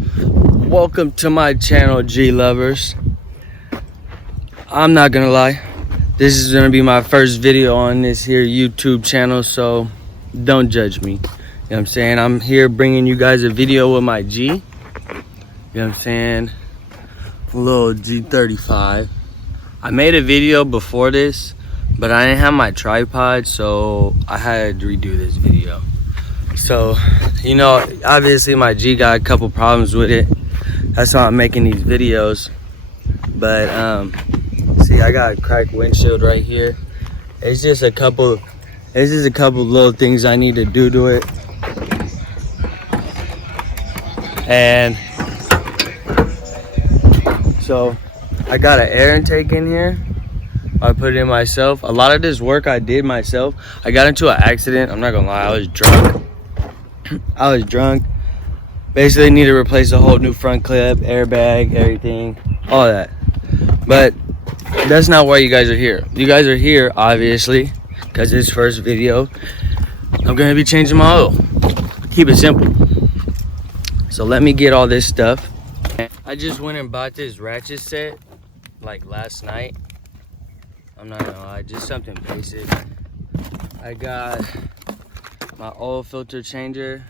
Welcome to my channel, G lovers. I'm not gonna lie, this is gonna be my first video on this here YouTube channel, so don't judge me. You know what I'm saying? I'm here bringing you guys a video with my G. You know what I'm saying? A little G35. I made a video before this, but I didn't have my tripod, so I had to redo this video. So, you know, obviously my G got a couple problems with it. That's why I'm making these videos. But see, I got a cracked windshield right here. It's just a couple little things I need to do to it. And so I got an air intake in here. I put it in myself. A lot of this work I did myself. I got into an accident. I'm not gonna lie, I was drunk. Basically need to replace a whole new front clip, airbag, everything, all that. But that's not why you guys are here. You guys are here, obviously, because this first video, I'm gonna be changing my oil. Keep it simple. So let me get all this stuff. I just went and bought this ratchet set, like last night. I'm not gonna lie, just something basic. I got my oil filter changer.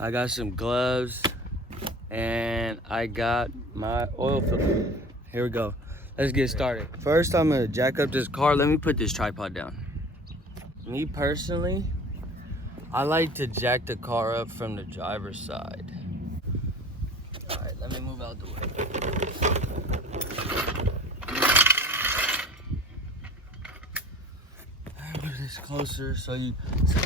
I got some gloves, and I got my oil filter. Here we go. Let's get started. First, I'm gonna jack up this car. Let me put this tripod down. Me personally, I like to jack the car up from the driver's side. All right, let me move out the way. Move this closer so you can see.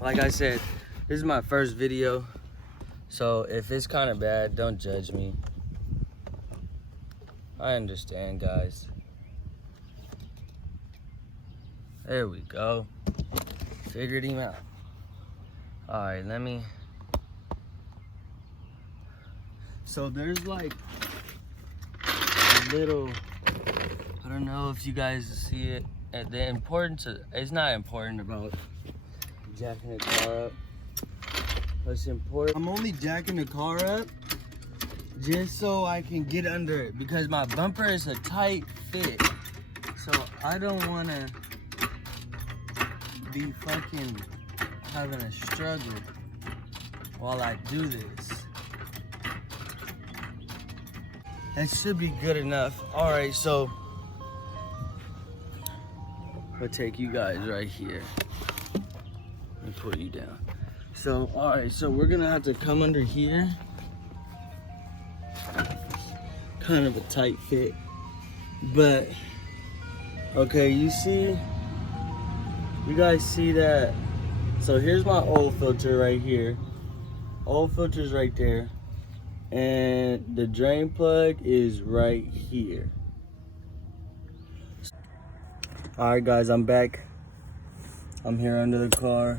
Like I said, this is my first video, so if it's kind of bad, don't judge me. I understand, guys. There we go. Figured him out. All right, let me. So there's like a little, I don't know if you guys see it. The importance of, it's not important about jacking the car up. What's important, I'm only jacking the car up just so I can get under it, because my bumper is a tight fit. So I don't want to be fucking having a struggle while I do this. That should be good enough. All right, so I'll take you guys right here and put you down. So, all right, so we're gonna have to come under here. Kind of a tight fit, but okay, you guys see that? So here's my oil filter right here. Oil filter's right there, and the drain plug is right here. All right, guys, I'm back. I'm here under the car.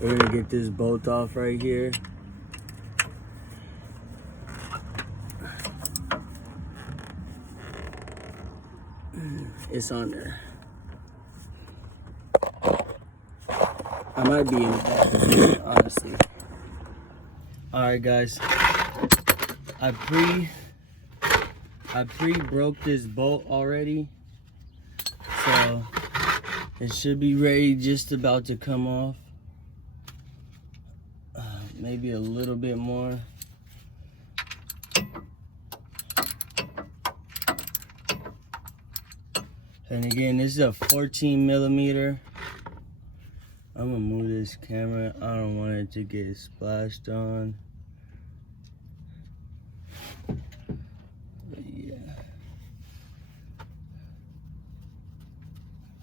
We're gonna get this bolt off right here. It's on there. I might be in the back, honestly. All right, guys. I pre-broke this bolt already, so it should be ready, just about to come off. Maybe a little bit more. And again, this is a 14 millimeter. I'm gonna move this camera. I don't want it to get splashed on. But yeah.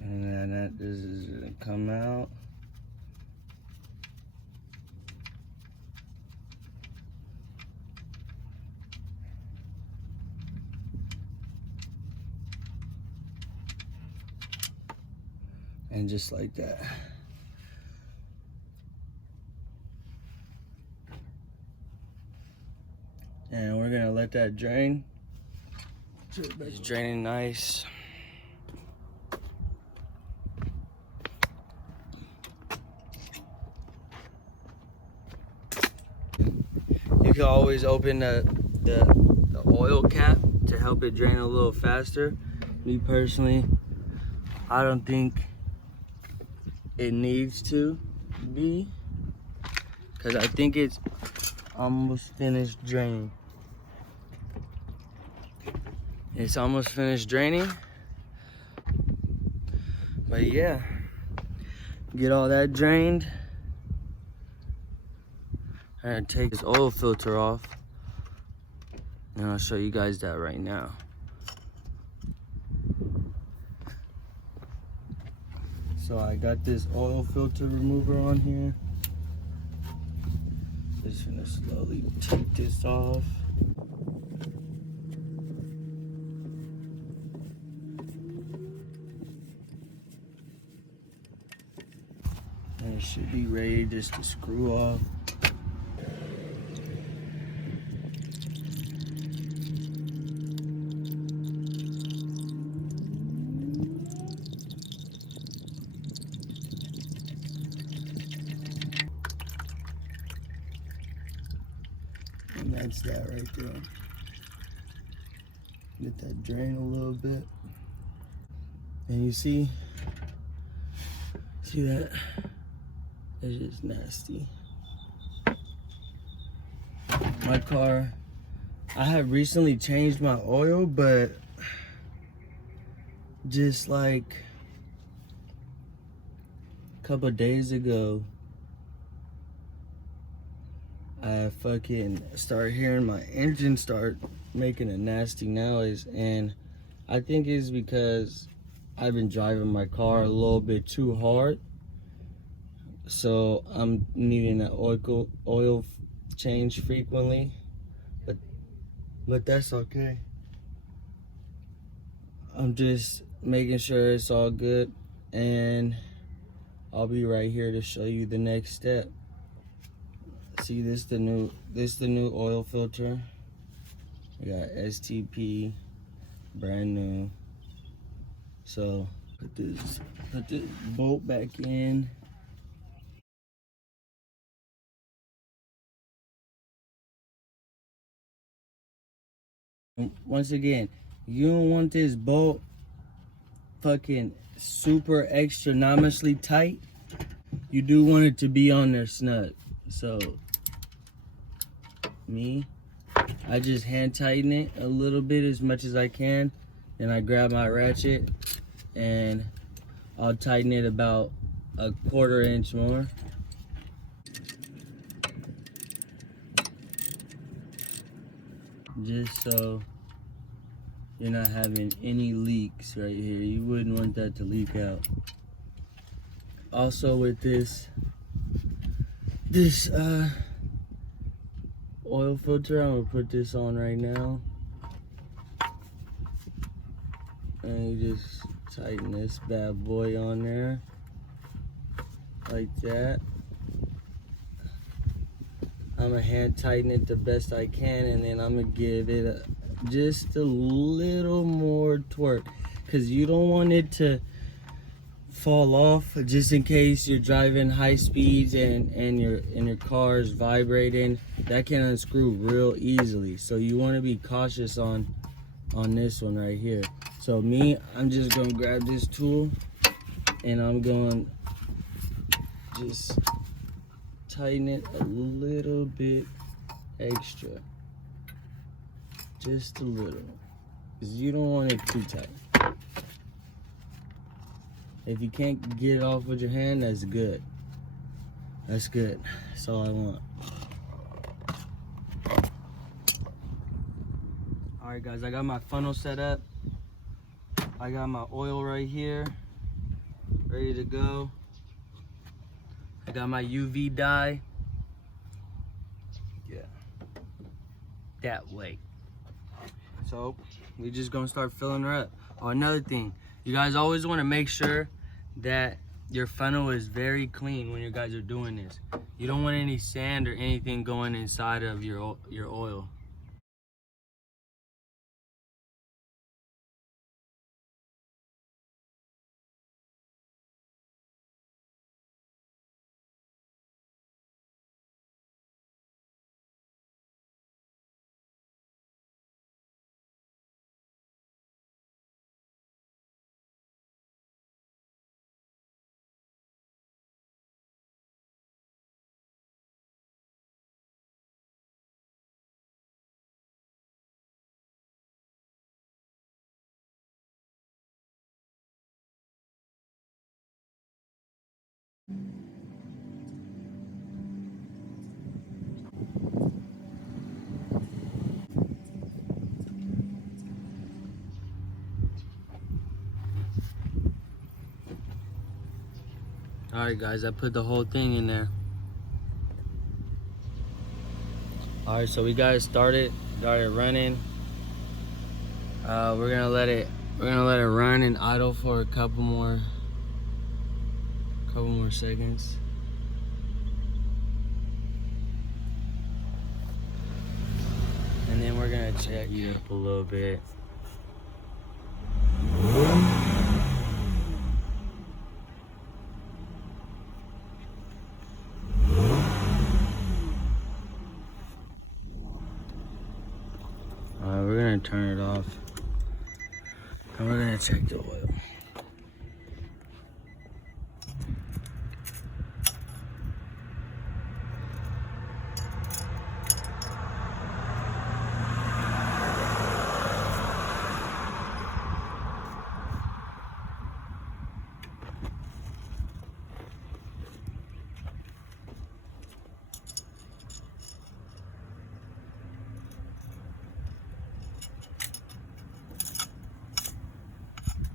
And then this is gonna come out. And just like that. And we're gonna let that drain. It's draining nice. can always open the oil cap to help it drain a little faster. Me personally, I don't think it needs to be, because I think it's almost finished draining. It's almost finished draining. But yeah, get all that drained. I'm gonna take this oil filter off, and I'll show you guys that right now. So I got this oil filter remover on here. Just gonna slowly take this off. And it should be ready just to screw off. And that's that right there. Get that drain a little bit. And you see that? It's just nasty. My car, I have recently changed my oil, but just like a couple of days ago, I fucking started hearing my engine start making a nasty noise, and I think it's because I've been driving my car a little bit too hard. So I'm needing an oil change frequently, but that's okay. I'm just making sure it's all good, and I'll be right here to show you the next step. See, this the new oil filter. We got STP, brand new. So put this bolt back in. And once again, you don't want this bolt fucking super extra-nomously tight. You do want it to be on there snug. So I just hand tighten it a little bit as much as I can. Then I grab my ratchet and I'll tighten it about a 1/4 inch more. Just so you're not having any leaks right here. You wouldn't want that to leak out. Also with this oil filter, I'm gonna put this on right now. And you just tighten this bad boy on there. Like that. I'm gonna hand tighten it the best I can, and then I'm gonna give it just a little more twerk, because you don't want it to fall off, just in case you're driving high speeds and your car is vibrating. That can unscrew real easily, so you want to be cautious on this one right here. So I'm just gonna grab this tool and I'm going to just tighten it a little bit extra, just a little, because you don't want it too tight. If you can't get it off with your hand, that's good. That's good. That's all I want. All right, guys, I got my funnel set up. I got my oil right here, ready to go. I got my UV dye. Yeah, that way. So we just gonna start filling her up. Oh, another thing, you guys always want to make sure that your funnel is very clean when you guys are doing this. You don't want any sand or anything going inside of your oil. Alright guys, I put the whole thing in there. Alright, so we got it started running. We're gonna let it run and idle for a couple more seconds. And then we're gonna check it up a little bit. We're gonna turn it off. And we're gonna check the oil.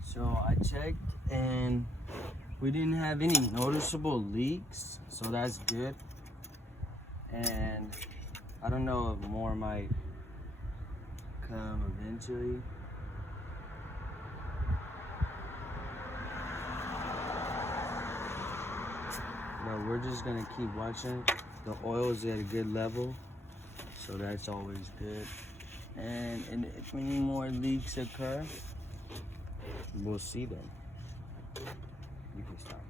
So I checked and we didn't have any noticeable leaks, so that's good. And I don't know if more might come eventually. But we're just gonna keep watching. The oil is at a good level, so that's always good. And if any more leaks occur, we'll see them. You can stop.